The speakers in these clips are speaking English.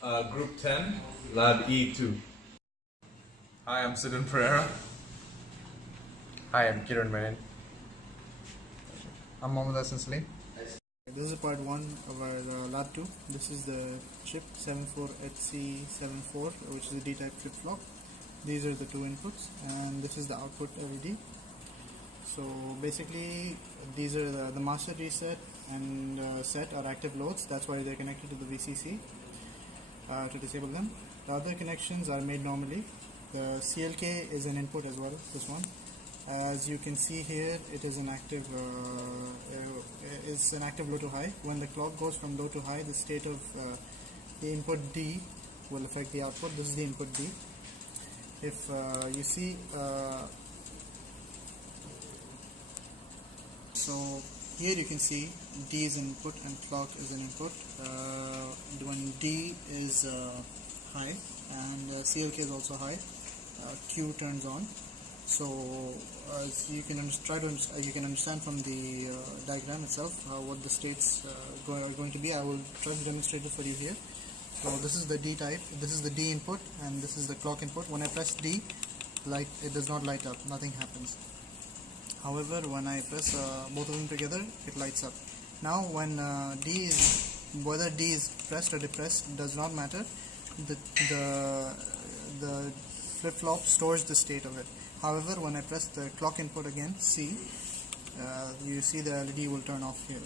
Group 10, Lab E2. Hi, I'm Sadun Perera. Hi, I'm Khiren Menon. I'm Ahsan Saleem. This is part 1 of our lab 2. This is the chip 74HC74, which is the D-type flip-flop. These are the two inputs, and this is the output LED. So basically, these are the master reset and set are active loads. That's why they're connected to the VCC to disable them. The other connections are made normally. The CLK is an input as well, this one. As you can see here, it is an active low to high. When the clock goes from low to high, the state of the input D will affect the output. This is the input D. If you see, so here you can see D is an input and clock is an input. When D is high and CLK is also high, Q turns on. So as you can understand from the diagram itself what the states are going to be. I will try to demonstrate it for you here. So this is the D type, this is the D input, and this is the clock input. When I press D, it does not light up, nothing happens. However, when I press both of them together, it lights up. Now when whether D is pressed or depressed does not matter. The flip-flop stores the state of it. However, when I press the clock input again, C, you see the LED will turn off here.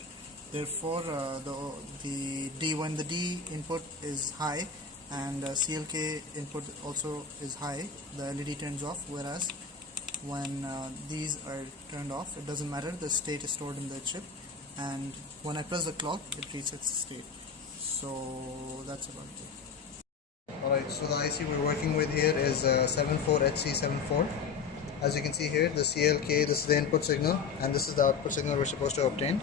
Therefore, when the D input is high and CLK input also is high, the LED turns off. Whereas when these are turned off, it doesn't matter. The state is stored in the chip, and when I press the clock, it resets the state. So that's about it. Alright, so the IC we're working with here is 74HC74. As you can see here, the CLK, this is the input signal, and this is the output signal we're supposed to obtain.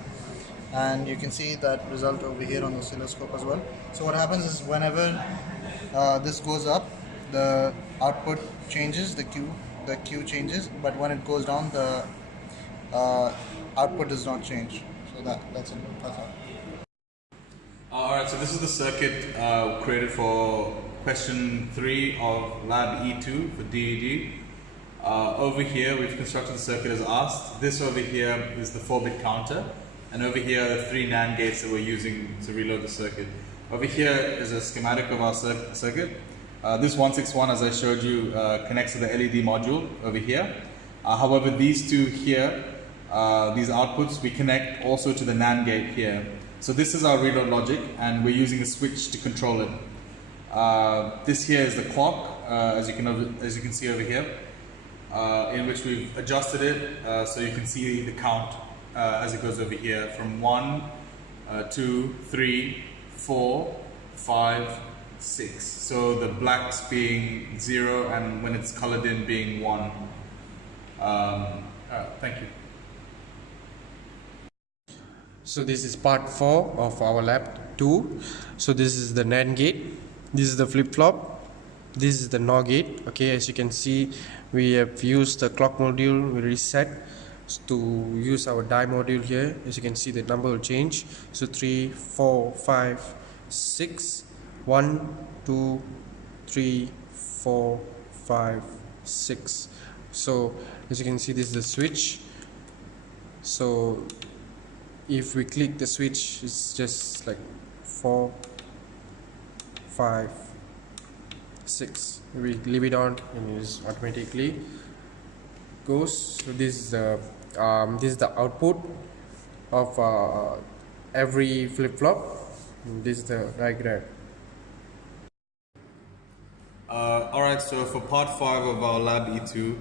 And you can see that result over here on the oscilloscope as well. So what happens is whenever this goes up, the output changes, the Q changes, but when it goes down, the output does not change. So that's it. That's all. Alright, so this is the circuit created for question 3 of Lab E2 for DED. Over here we've constructed the circuit as asked. This over here is the 4-bit counter, and over here are the 3 NAND gates that we're using to reload the circuit. Over here is a schematic of our circuit. This 161, as I showed you, connects to the LED module over here. However, these two here, these outputs, we connect also to the NAND gate here. So this is our reload logic, and we're using a switch to control it. This here is the clock, as you can see over here, in which we've adjusted it so you can see the count as it goes over here from 1, 2, 3, 4, 5, 6. So the blacks being 0, and when it's colored in being 1. Thank you. So this is part 4 of our lab 2. So this is the NAND gate, this is the flip-flop, this is the NOR gate. Okay, as you can see, we have used the clock module, we reset to use our die module here. As you can see, the number will change. So 3, 4, 5, 6, 1, 2, 3, 4, 5, 6. So as you can see, this is the switch. So if we click the switch, it's just like 4, 5, 6. We leave it on and it just automatically goes. So this is the output of every flip-flop. This is the diagram. Alright, so for part 5 of our Lab E2,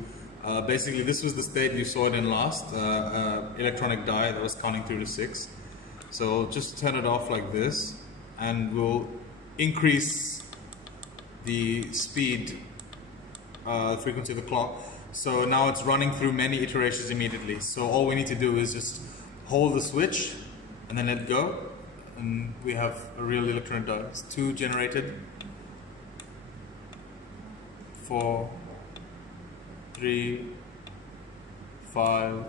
basically this was the state you saw it in last, electronic die that was counting through to 6. So just turn it off like this, and we'll increase the speed, frequency of the clock. So now it's running through many iterations immediately. So all we need to do is just hold the switch and then let go, and we have a real electronic die. It's 2 generated, 4, 3, 5,